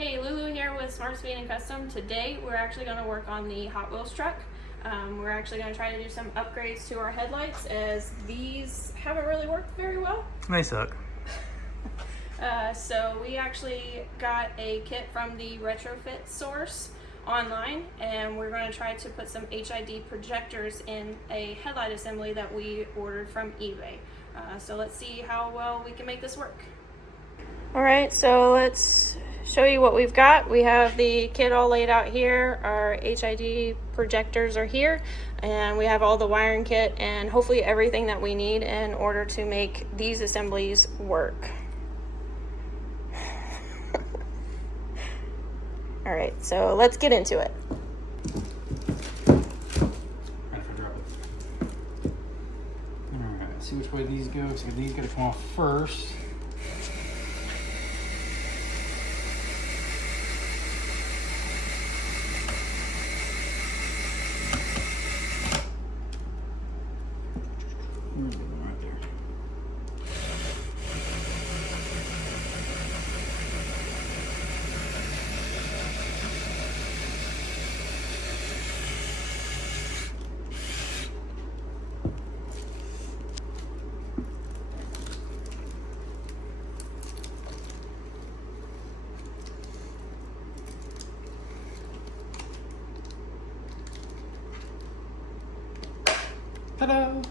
Hey, Lulu here with Smart Speed and Custom. Today we're actually going to work on the Hot Wheels truck. We're actually going to try to do some upgrades to our headlights as these haven't really worked very well. They suck. So we actually got a kit from the Retrofit source online, and we're going to try to put some HID projectors in a headlight assembly that we ordered from eBay. So let's see how well we can make this work. Alright, so let's show you what we've got. We have the kit all laid out here. Our HID projectors are here, and we have all the wiring kit and hopefully everything that we need in order to make these assemblies work. Alright, so let's get into it. Alright, see which way these go. So these gotta come off first. Right there. Ta-da!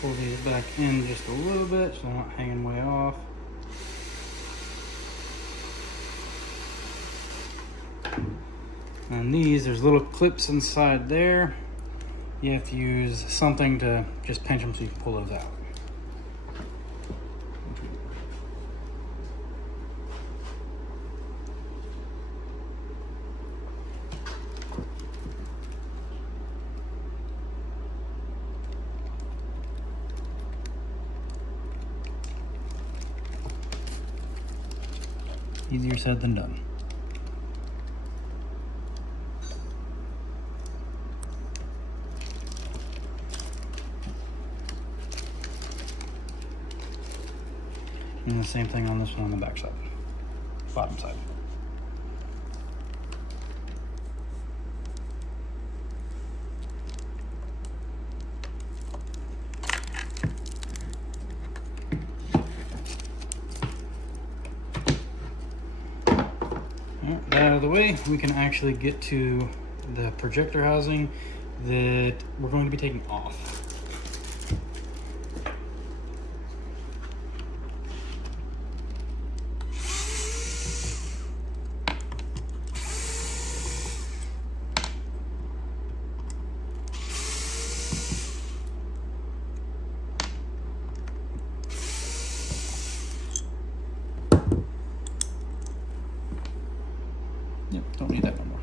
Pull these back in just a little bit so they're not hanging way off. And these, there's little clips inside there. You have to use something to just pinch them so you can pull those out. Easier said than done. And the same thing on this one on the back side, bottom side. That out of the way, we can actually get to the projector housing that we're going to be taking off. Yep, don't need that no more.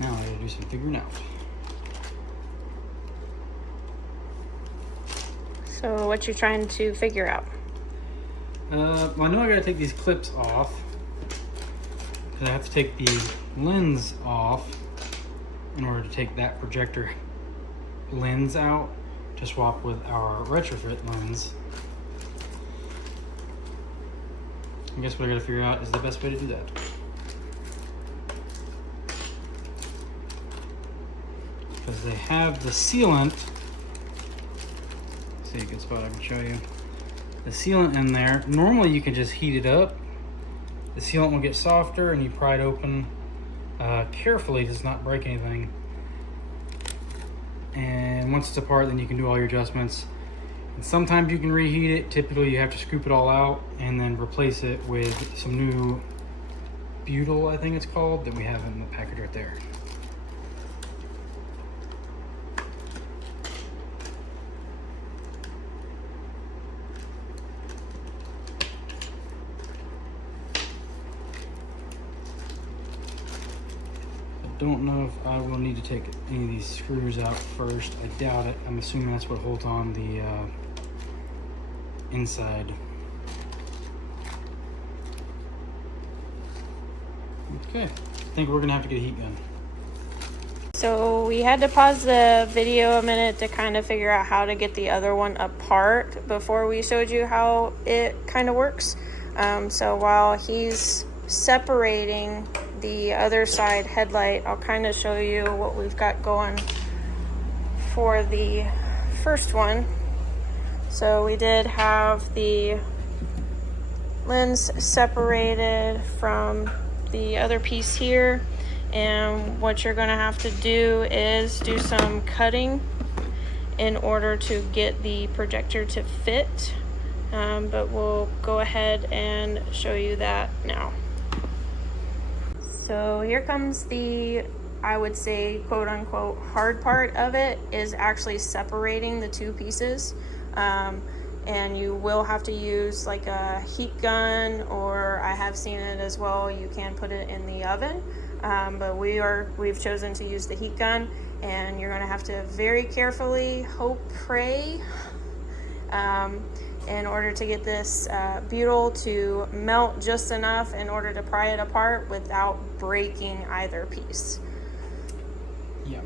Now I gotta do some figuring out. So what you're trying to figure out? Well, I know I gotta take these clips off, because I have to take the lens off in order to take that projector lens out to swap with our retrofit lens. I guess what I gotta figure out is the best way to do that. Because they have the sealant. See a good spot I can show you. The sealant in there, normally you can just heat it up. The sealant will get softer and you pry it open carefully, does not break anything. And once it's apart, then you can do all your adjustments. And sometimes you can reheat it. Typically you have to scoop it all out and then replace it with some new butyl, I think it's called, that we have in the package right there. don't know if I will need to take any of these screws out first. I doubt it. I'm assuming that's what holds on the inside. Okay, I think we're gonna have to get a heat gun. So we had to pause the video a minute to kind of figure out how to get the other one apart before we showed you how it kind of works. So while he's separating the other side headlight, I'll kind of show you what we've got going for the first one. So we did have the lens separated from the other piece here, and what you're going to have to do is do some cutting in order to get the projector to fit, but we'll go ahead and show you that now. So here comes the, I would say, quote unquote, hard part of it, is actually separating the two pieces. And you will have to use like a heat gun, or I have seen it as well, you can put it in the oven. But we've chosen to use the heat gun, and you're gonna have to very carefully pray, in order to get this butyl to melt just enough in order to pry it apart without breaking either piece. Yeah.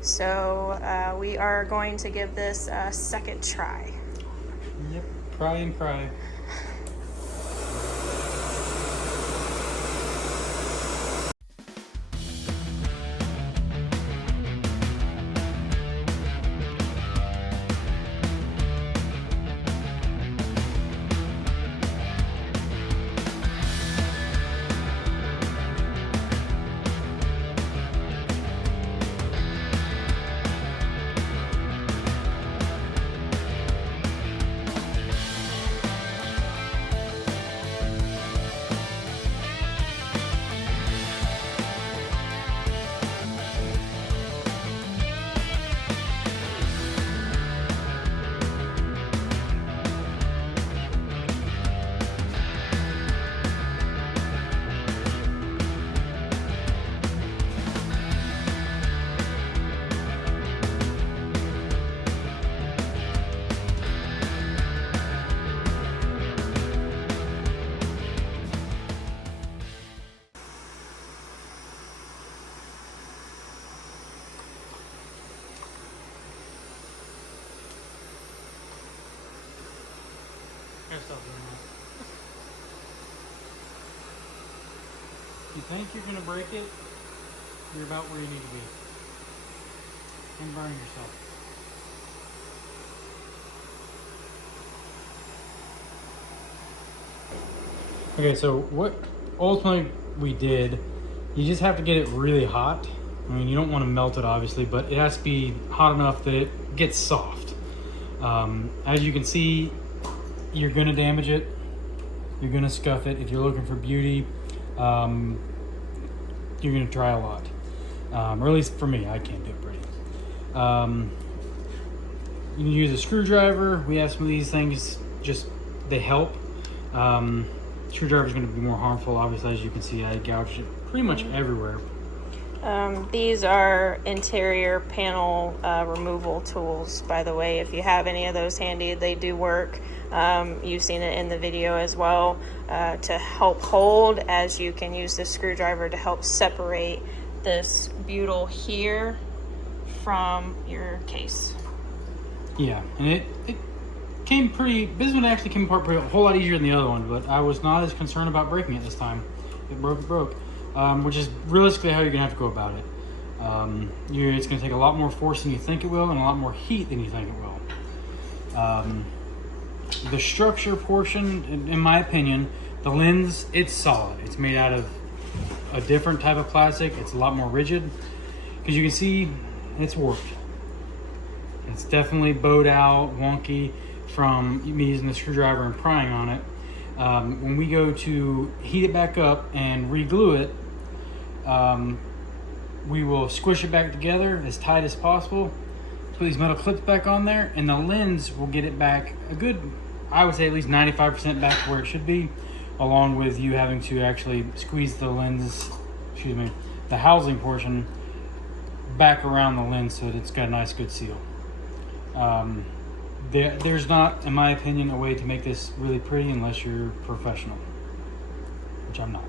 So we are going to give this a second try. Yep, pry and cry. Stop doing that. You think you're gonna break it, you're about where you need to be. And burn yourself. Okay, so what ultimately we did, you just have to get it really hot. I mean, you don't want to melt it obviously, but it has to be hot enough that it gets soft. As you can see, you're gonna damage it, you're gonna scuff it. If you're looking for beauty, you're gonna try a lot, or at least for me, I can't do it pretty. You can use a screwdriver. We have some of these things, just they help. Screwdriver is going to be more harmful, obviously. As you can see, I gouged it pretty much everywhere. These are interior panel removal tools, by the way. If you have any of those handy, they do work. You've seen it in the video as well, to help hold, as you can use the screwdriver to help separate this butyl here from your case. Yeah, and it came pretty, this one actually came apart a whole lot easier than the other one, but I was not as concerned about breaking it this time. It broke. Which is realistically how you're gonna have to go about it. It's gonna take a lot more force than you think it will, and a lot more heat than you think it will. The structure portion, in my opinion, the lens, it's solid. It's made out of a different type of plastic. It's a lot more rigid, because you can see it's warped. It's definitely bowed out, wonky from me using the screwdriver and prying on it. When we go to heat it back up and re-glue it, we will squish it back together as tight as possible, put these metal clips back on there, and the lens will get it back a good, I would say at least 95% back to where it should be, along with you having to actually squeeze the lens, the housing portion back around the lens so that it's got a nice good seal. There's not, in my opinion, a way to make this really pretty unless you're professional, which I'm not.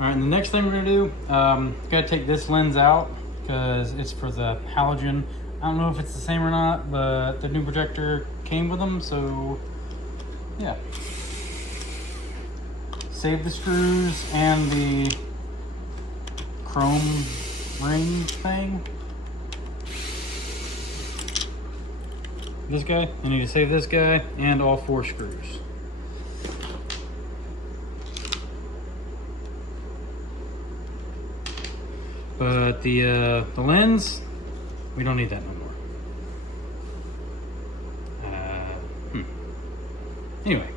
All right, and the next thing we're gonna do, gotta take this lens out because it's for the halogen. I don't know if it's the same or not, but the new projector came with them, so yeah. Save the screws and the chrome ring thing. This guy, I need to save this guy and all 4 screws. But the lens, we don't need that no more. Anyway.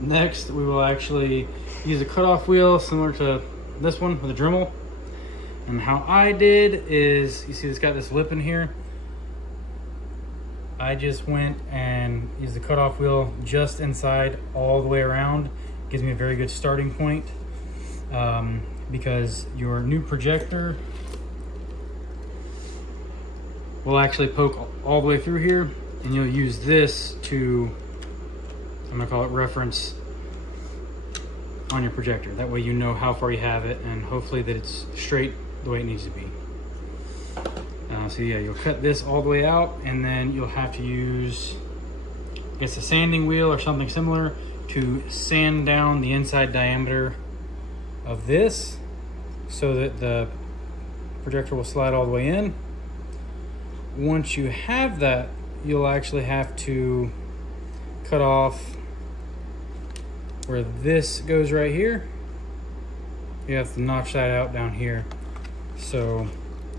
Next, we will actually use a cutoff wheel similar to this one with a Dremel. And how I did is, you see it's got this lip in here. I just went and used the cutoff wheel just inside all the way around. Gives me a very good starting point. Because your new projector will actually poke all the way through here, and you'll use this to, I'm gonna call it reference on your projector. That way you know how far you have it, and hopefully that it's straight the way it needs to be. So yeah, you'll cut this all the way out, and then you'll have to use, I guess, a sanding wheel or something similar to sand down the inside diameter of this so that the projector will slide all the way in. Once you have that, you'll actually have to cut off where this goes right here. You have to notch that out down here so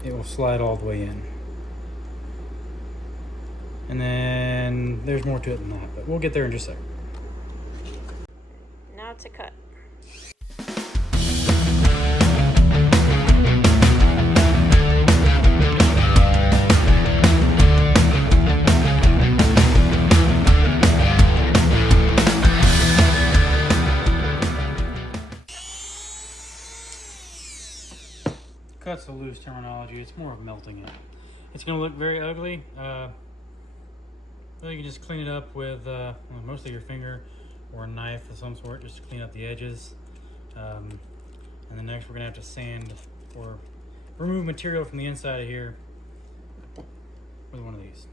it will slide all the way in. And then there's more to it than that, but we'll get there in just a second. Now to cut. Cut's a loose terminology. It's more of melting it. It's going to look very ugly. Well, you can just clean it up with mostly your finger or a knife of some sort, just to clean up the edges. And then next we're going to have to sand or remove material from the inside of here with one of these.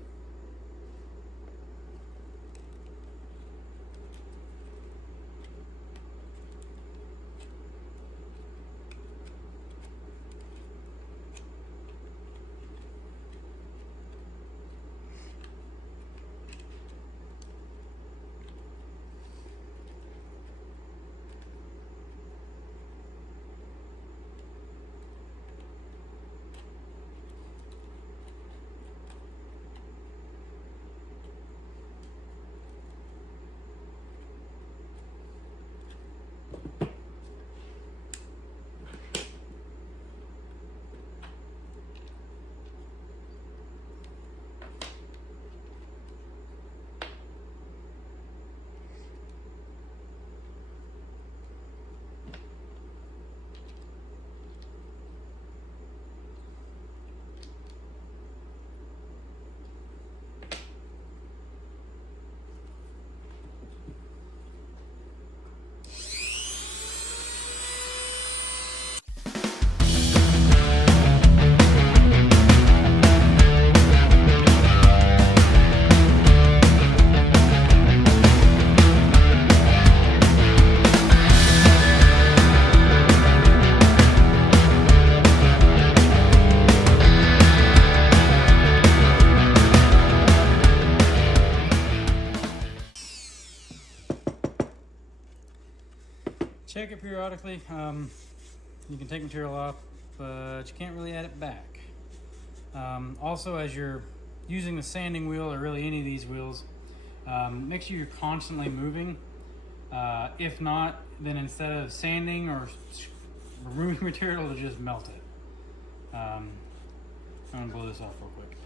Check it periodically. You can take material off, but you can't really add it back. Also, as you're using the sanding wheel, or really any of these wheels, make sure you're constantly moving. If not, then instead of sanding or removing material, to just melt it. I'm gonna blow this off real quick.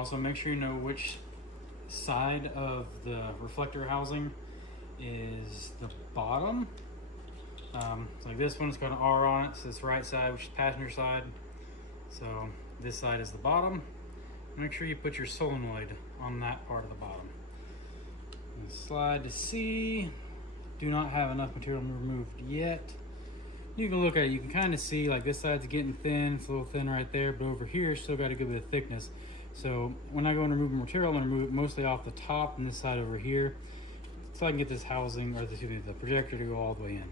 Also, make sure you know which side of the reflector housing is the bottom. So like this one, it's got an R on it, so this right side, which is passenger side. So this side is the bottom. Make sure you put your solenoid on that part of the bottom. And slide to C. Do not have enough material removed yet. You can look at it, you can kind of see like this side's getting thin, it's a little thin right there, but over here still got a good bit of thickness. So when I go and remove material, I'm going to remove it mostly off the top and this side over here, so I can get this housing, or the projector, to go all the way in.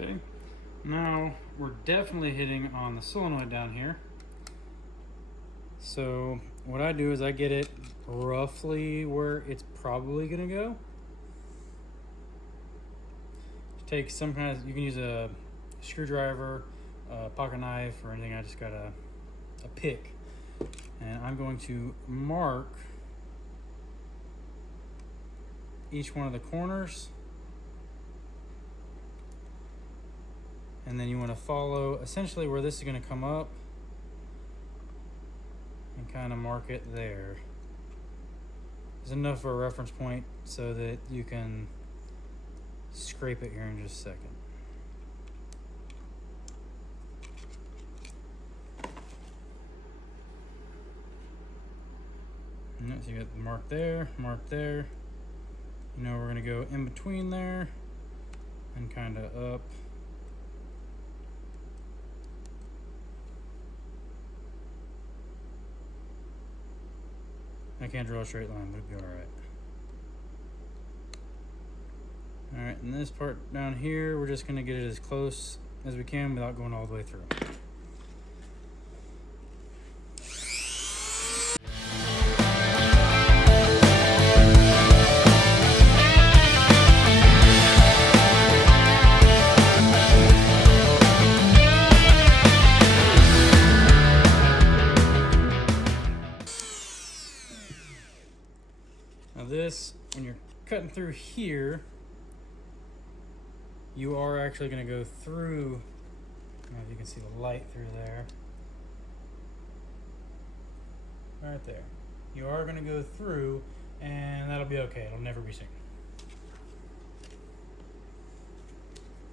Okay, now we're definitely hitting on the solenoid down here. So what I do is I get it roughly where it's probably gonna go. Take some kind of, you can use a screwdriver, a pocket knife, or anything. I just got a pick, and I'm going to mark each one of the corners. And then you want to follow essentially where this is going to come up and kind of mark it there. There's enough for a reference point so that you can scrape it here in just a second. And so you got the mark there, mark there. You know, we're going to go in between there and kind of up. I can't draw a straight line, but it'll be all right. All right, and this part down here, we're just gonna get it as close as we can without going all the way through. Now this, when you're cutting through here, you are actually going to go through, I don't know if you can see the light through there. Right there. You are going to go through, and that'll be okay. It'll never be seen.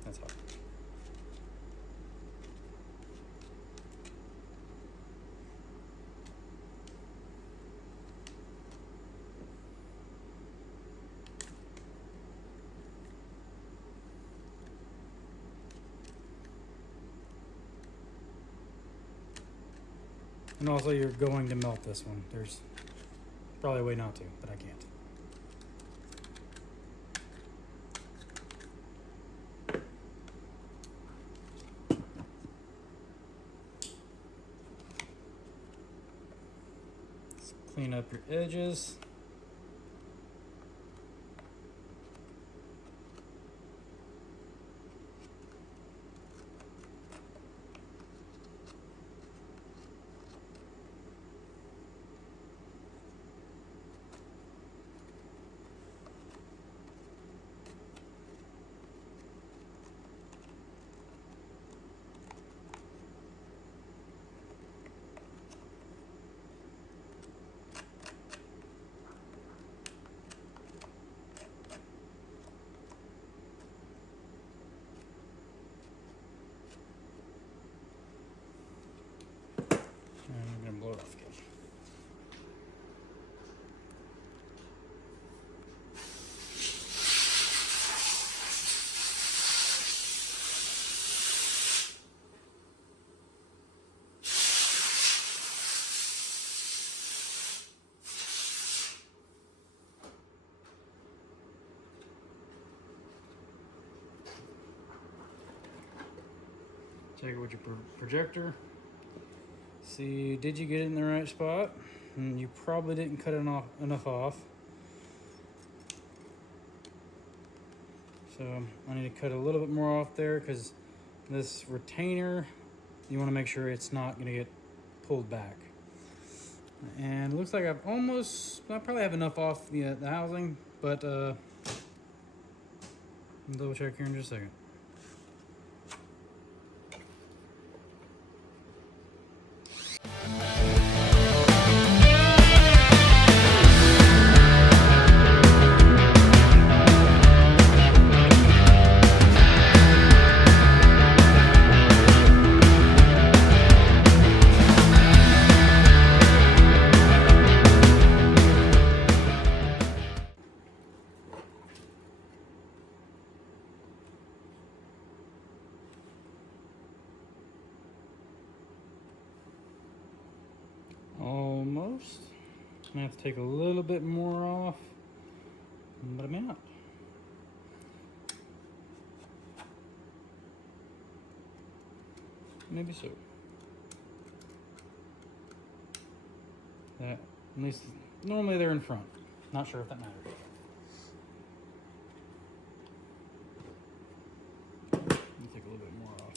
That's all. And also, you're going to melt this one. There's probably a way not to, but I can't. Let's clean up your edges. Check it with your projector. See, did you get it in the right spot? And you probably didn't cut enough off. So I need to cut a little bit more off there because this retainer, you want to make sure it's not going to get pulled back. And it looks like I probably have enough off the housing, but I'll double check here in just a second. Almost. I'm gonna have to take a little bit more off, but I may not. Maybe so. That, at least normally they're in front. Not sure if that matters. Let me take a little bit more off.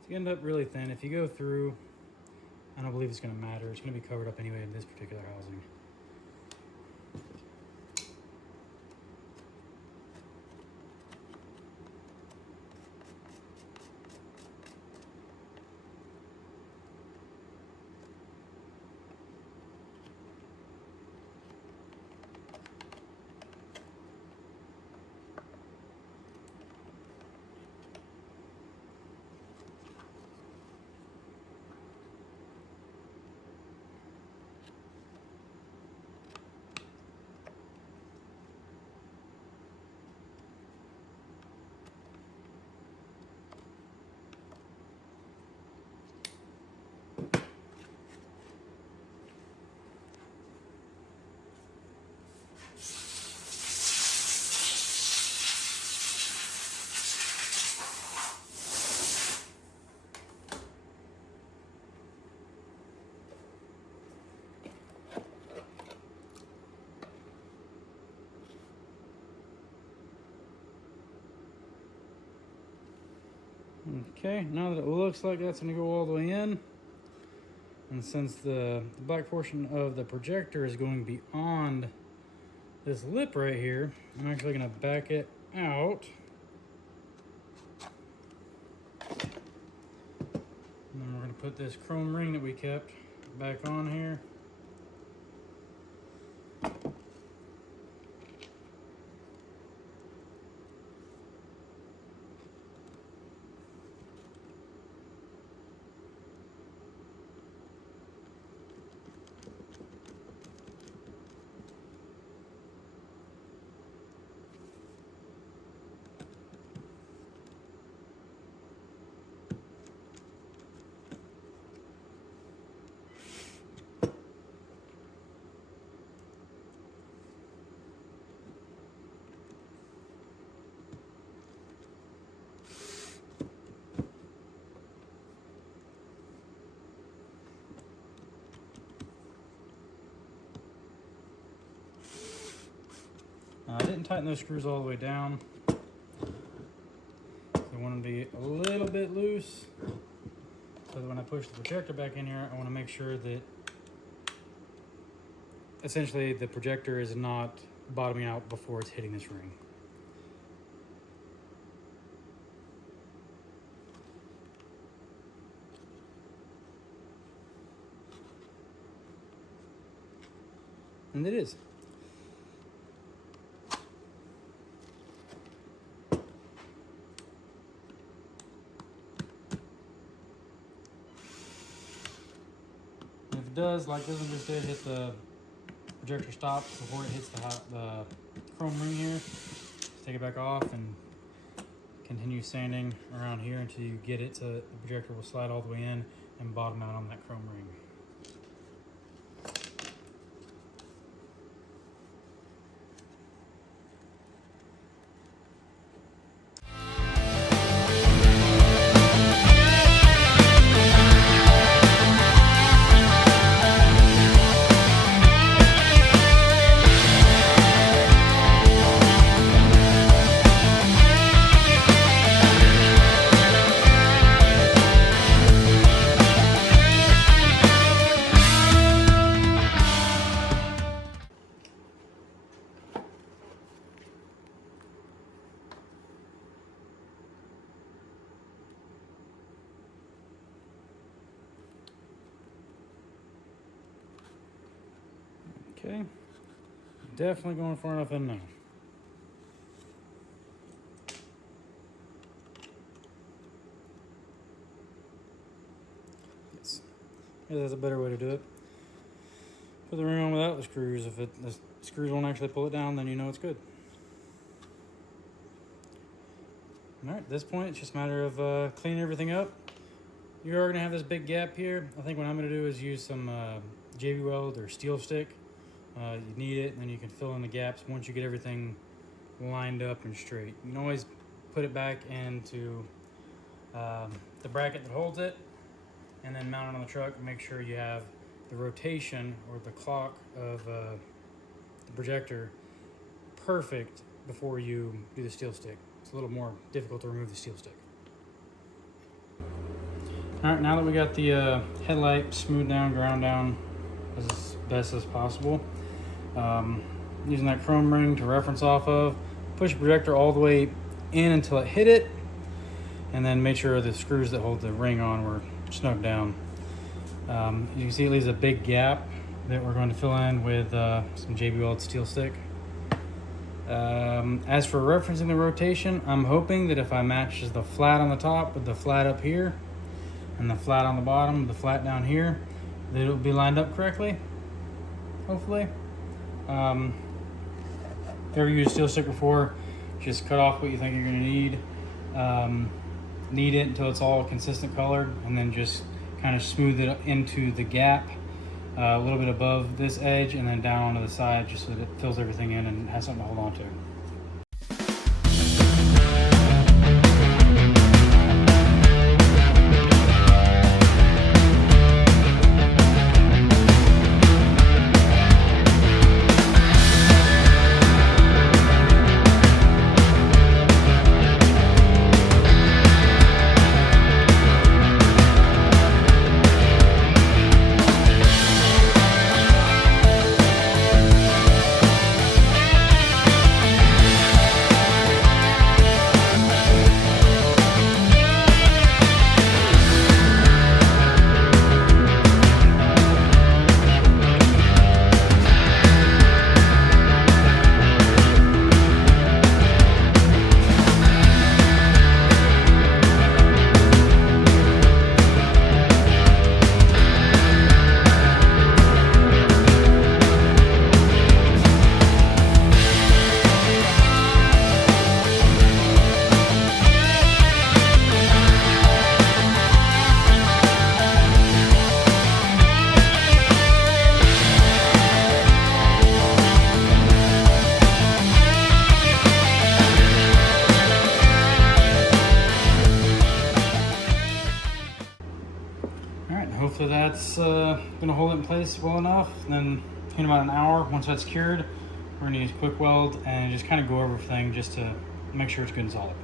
It's gonna end up really thin. If you go through, I don't believe it's gonna matter. It's gonna be covered up anyway in this particular housing. Okay, now that it looks like that's going to go all the way in, and since the black portion of the projector is going beyond this lip right here, I'm actually going to back it out. And then we're going to put this chrome ring that we kept back on here. I didn't tighten those screws all the way down. I want them to be a little bit loose so that when I push the projector back in here, I want to make sure that essentially the projector is not bottoming out before it's hitting this ring. And it is. If it does, like this one just did, hit the projector stop before it hits the chrome ring here, just take it back off and continue sanding around here until you get it so that the projector will slide all the way in and bottom out on that chrome ring. Okay, definitely going far enough in now. Yes, that's a better way to do it. Put the ring on without the screws. If the screws won't actually pull it down, then you know it's good. All right, at this point, it's just a matter of cleaning everything up. You are gonna have this big gap here. I think what I'm gonna do is use some JV weld or steel stick. You need it, and then you can fill in the gaps once you get everything lined up and straight. You can always put it back into the bracket that holds it, and then mount it on the truck and make sure you have the rotation or the clock of the projector perfect before you do the steel stick. It's a little more difficult to remove the steel stick. All right, now that we got the headlight smoothed down, ground down as best as possible, using that chrome ring to reference off of, push the projector all the way in until it hit it, and then make sure the screws that hold the ring on were snug down. You can see it leaves a big gap that we're going to fill in with some JB Weld steel stick. As for referencing the rotation, I'm hoping that if I match the flat on the top with the flat up here and the flat on the bottom, the flat down here, that it'll be lined up correctly, hopefully. If you ever used steel stick before, just cut off what you think you're going to need. Knead it until it's all consistent colored, and then just kind of smooth it into the gap a little bit above this edge, and then down onto the side, just so that it fills everything in and has something to hold on to. Hopefully that's gonna hold it in place well enough. And then in about an hour, once that's cured, we're gonna use quick weld and just kind of go over everything just to make sure it's good and solid.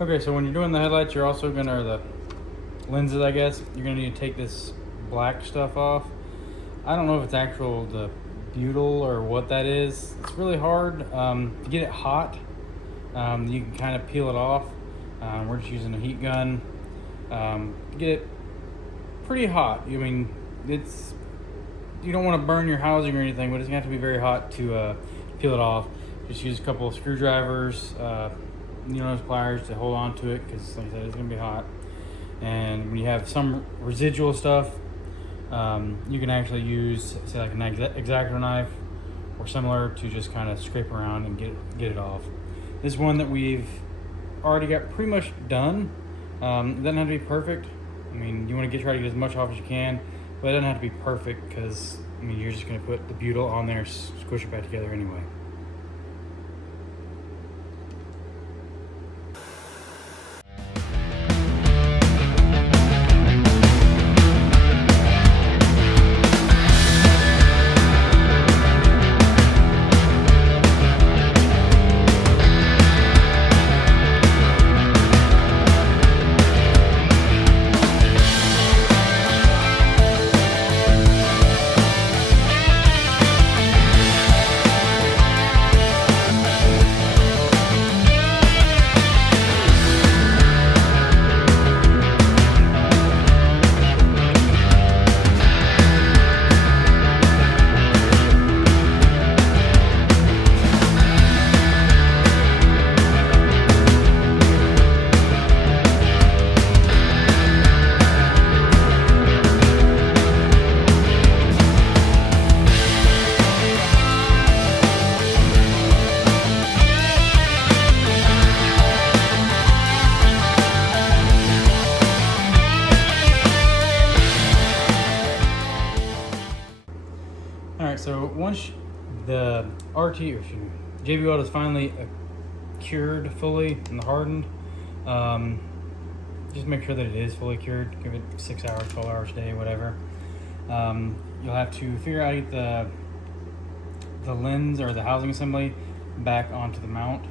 Okay, so when you're doing the headlights, you're also gonna, or the lenses, I guess, you're gonna need to take this black stuff off. I don't know if it's the butyl or what that is. It's really hard to get it hot. You can kind of peel it off. We're just using a heat gun. Get it pretty hot. I mean, you don't want to burn your housing or anything, but it's gonna have to be very hot to peel it off. Just use a couple of screwdrivers, pliers to hold on to it, because like I said, it's gonna be hot. And when you have some residual stuff, you can actually use, say, like an X-Acto knife or similar to just kind of scrape around and get it off. This one that we've already got pretty much done. It doesn't have to be perfect. I mean, you want to try to get as much off as you can, but it doesn't have to be perfect, because I mean, you're just going to put the butyl on there, squish it back together anyway. So once the RT or JB weld is finally cured fully and hardened, just make sure that it is fully cured. Give it 6 hours, 12 hours a day, whatever. You'll have to figure out how to get the lens or the housing assembly back onto the mount.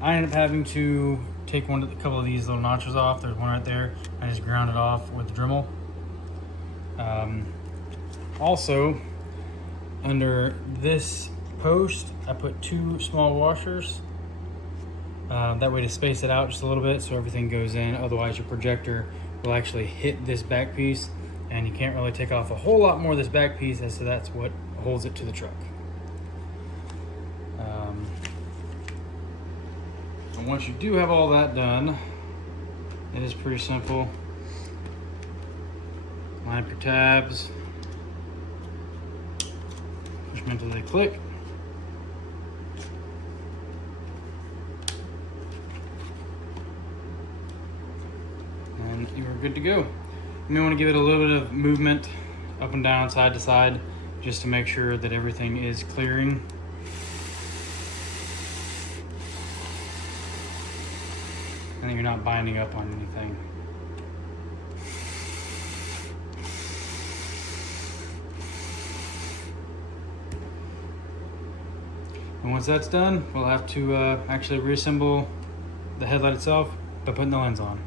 I ended up having to take a couple of these little notches off. There's one right there. I just ground it off with the Dremel. Also, under this post, I put 2 small washers. That way to space it out just a little bit so everything goes in. Otherwise, your projector will actually hit this back piece, and you can't really take off a whole lot more of this back piece, as so that's what holds it to the truck. And once you do have all that done, it is pretty simple. Line up your tabs, push them until they click. And you are good to go. You may want to give it a little bit of movement up and down, side to side, just to make sure that everything is clearing. And that you're not binding up on anything. And once that's done, we'll have to actually reassemble the headlight itself by putting the lens on.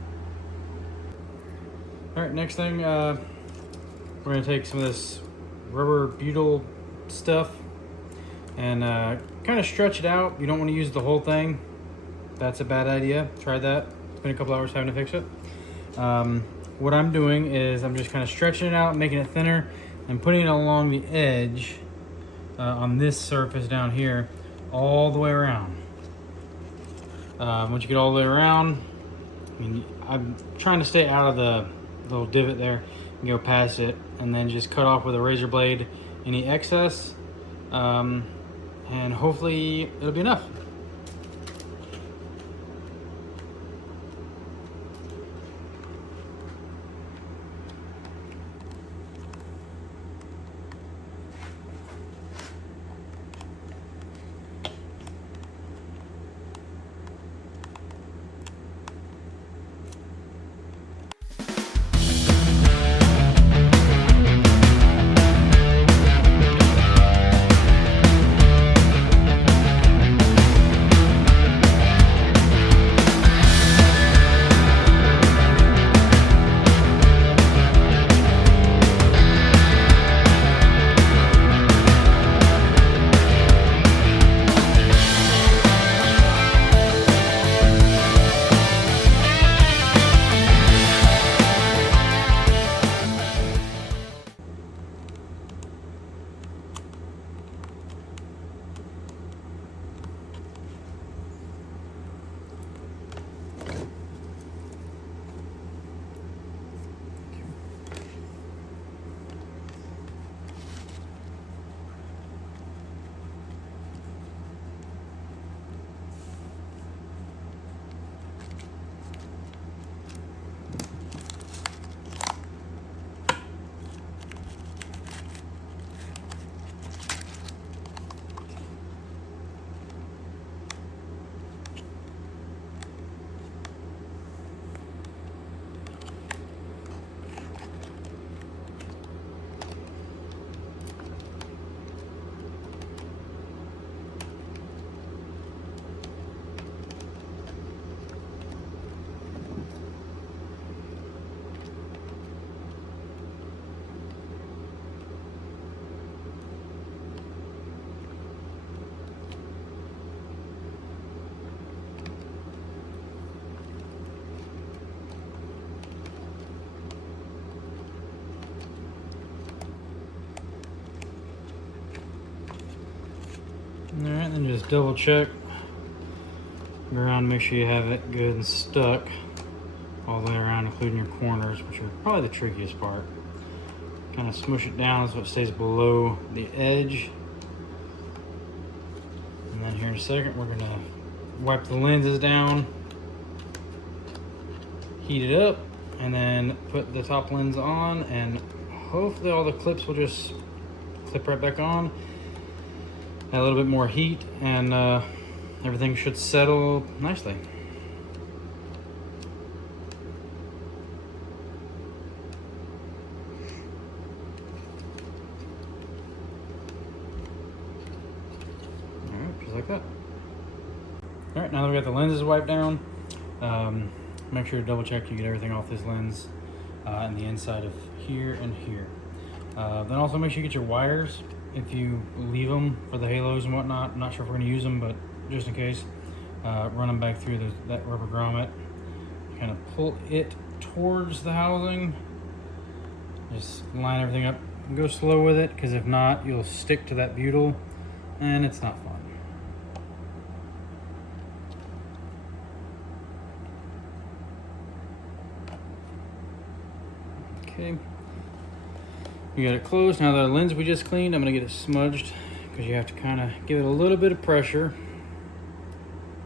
All right, next thing, we're gonna take some of this rubber butyl stuff and kind of stretch it out. You don't want to use the whole thing. That's a bad idea. Try that. Spend a couple hours having to fix it. What I'm doing is I'm just kind of stretching it out, making it thinner, and putting it along the edge on this surface down here, all the way around. Once you get all the way around, I'm trying to stay out of the little divot there and go past it, and then just cut off with a razor blade any excess, and hopefully it'll be enough. Alright, then just double check. Go around, make sure you have it good and stuck all the way around, including your corners, which are probably the trickiest part. Kind of smush it down so it stays below the edge. And then here in a second, we're gonna wipe the lenses down, heat it up, and then put the top lens on, and hopefully all the clips will just click clip right back on. Add a little bit more heat, and everything should settle nicely. Alright, just like that. Alright, now that we got the lenses wiped down, make sure to double check you get everything off this lens and the inside of here and here. Then also make sure you get your wires. If you leave them for the halos and whatnot, I'm not sure if we're going to use them, but just in case, run them back through that rubber grommet. Kind of pull it towards the housing. Just line everything up. Go slow with it, because if not, you'll stick to that butyl, and it's not fun. Okay. We got it closed. Now the lens we just cleaned, I'm gonna get it smudged, because you have to kind of give it a little bit of pressure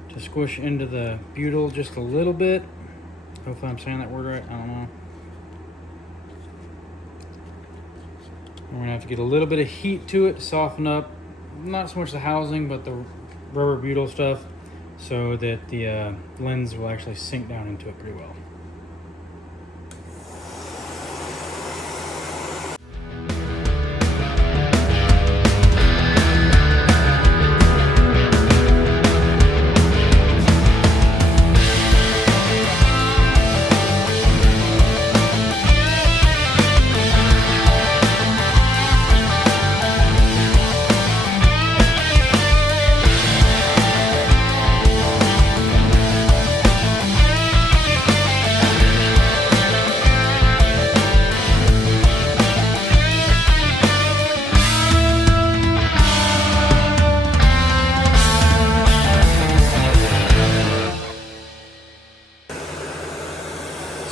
to squish into the butyl just a little bit. Hopefully I'm saying that word right, I don't know. We're gonna have to get a little bit of heat to it to soften up, not so much the housing, but the rubber butyl stuff, so that the lens will actually sink down into it pretty well.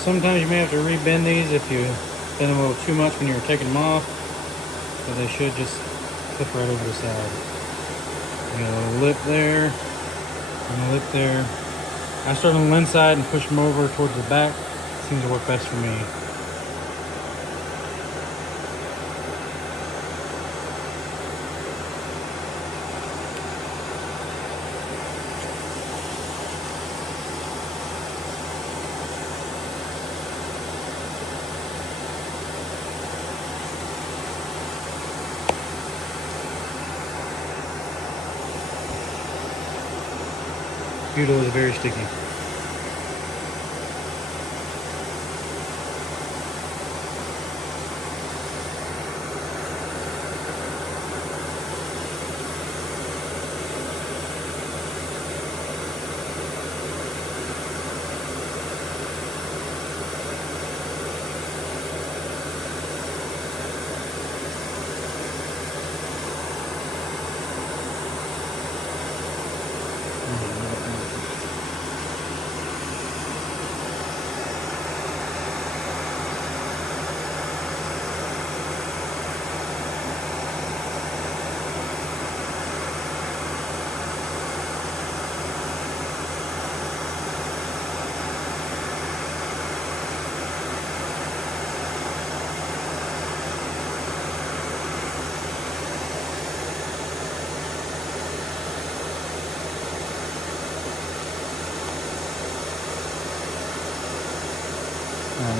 Sometimes you may have to rebend these if you bend them a little too much when you're taking them off, but they should just clip right over the side. You got a little lip there, and a lip there. I start on the lens side and push them over towards the back. It seems to work best for me. Butyl is very sticky.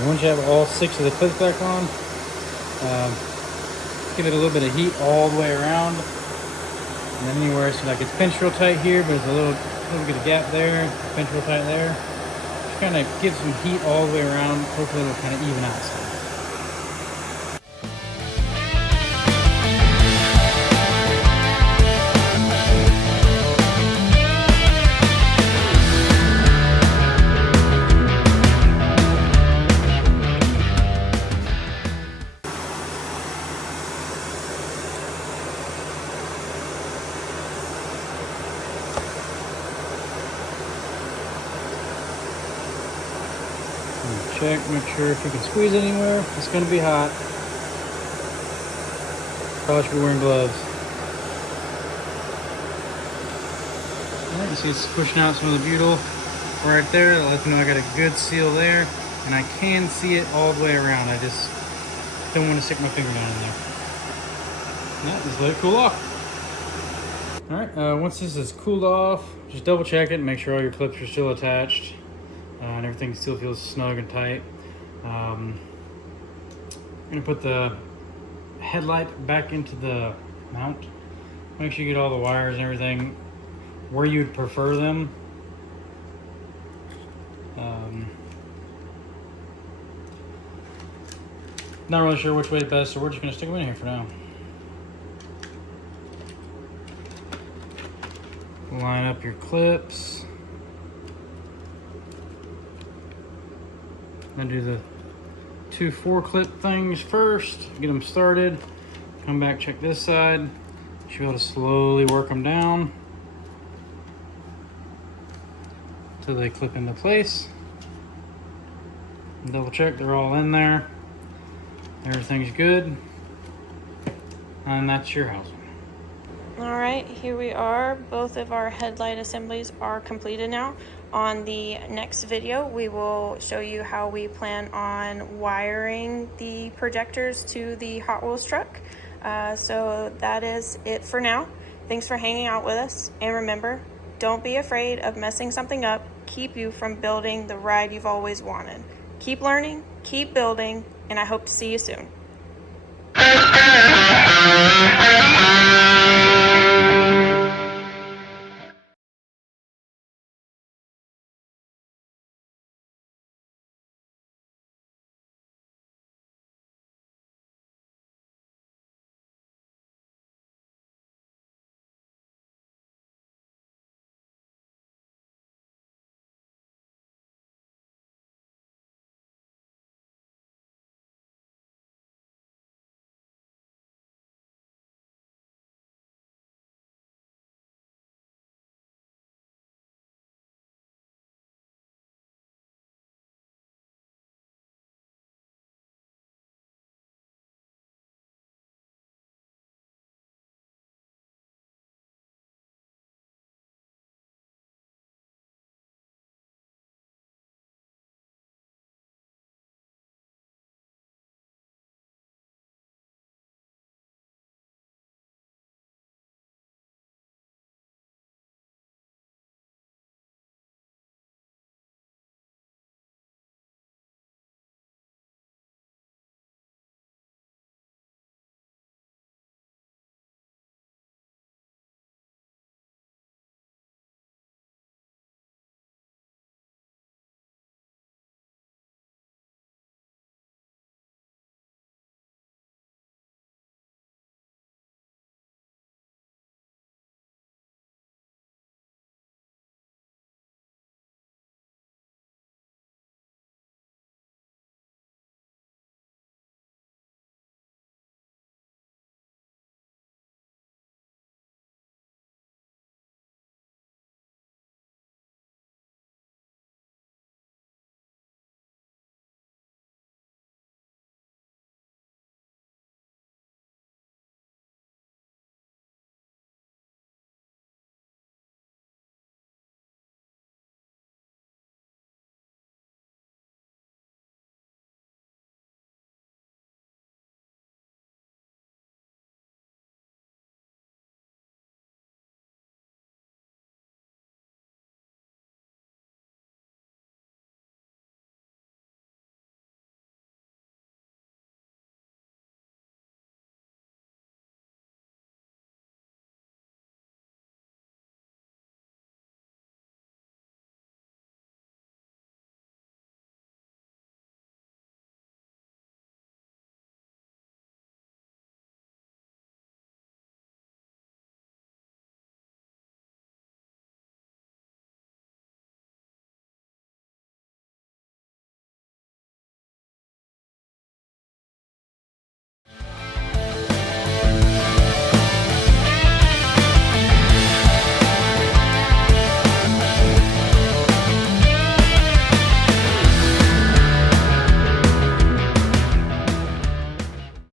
Once you have all 6 of the clips back on, give it a little bit of heat all the way around. And then anywhere, so like it's pinched real tight here, but there's a little bit of gap there, pinched real tight there. Just kind of give some heat all the way around. Hopefully it'll kind of even out some. Check, make sure if you can squeeze anywhere. It's going to be hot. Probably should be wearing gloves. Alright, you see it's squishing out some of the butyl right there. That lets me know I got a good seal there. And I can see it all the way around. I just don't want to stick my finger down in there. Yeah, just let it cool off. All right, once this is cooled off, just double check it and make sure all your clips are still attached and everything still feels snug and tight. I'm gonna put the headlight back into the mount. Make sure you get all the wires and everything where you'd prefer them. Not really sure which way is best, so we're just gonna stick them in here for now. Line up your clips. Then do the 2 4-clip things first. Get them started. Come back, check this side. Should be able to slowly work them down until they clip into place. And double check they're all in there. Everything's good. And that's your housing. All right, here we are. Both of our headlight assemblies are completed now. On the next video, we will show you how we plan on wiring the projectors to the Hot Wheels truck. So that is it for now. Thanks for hanging out with us. And remember, don't be afraid of messing something up. Keep you from building the ride you've always wanted. Keep learning, keep building, and I hope to see you soon.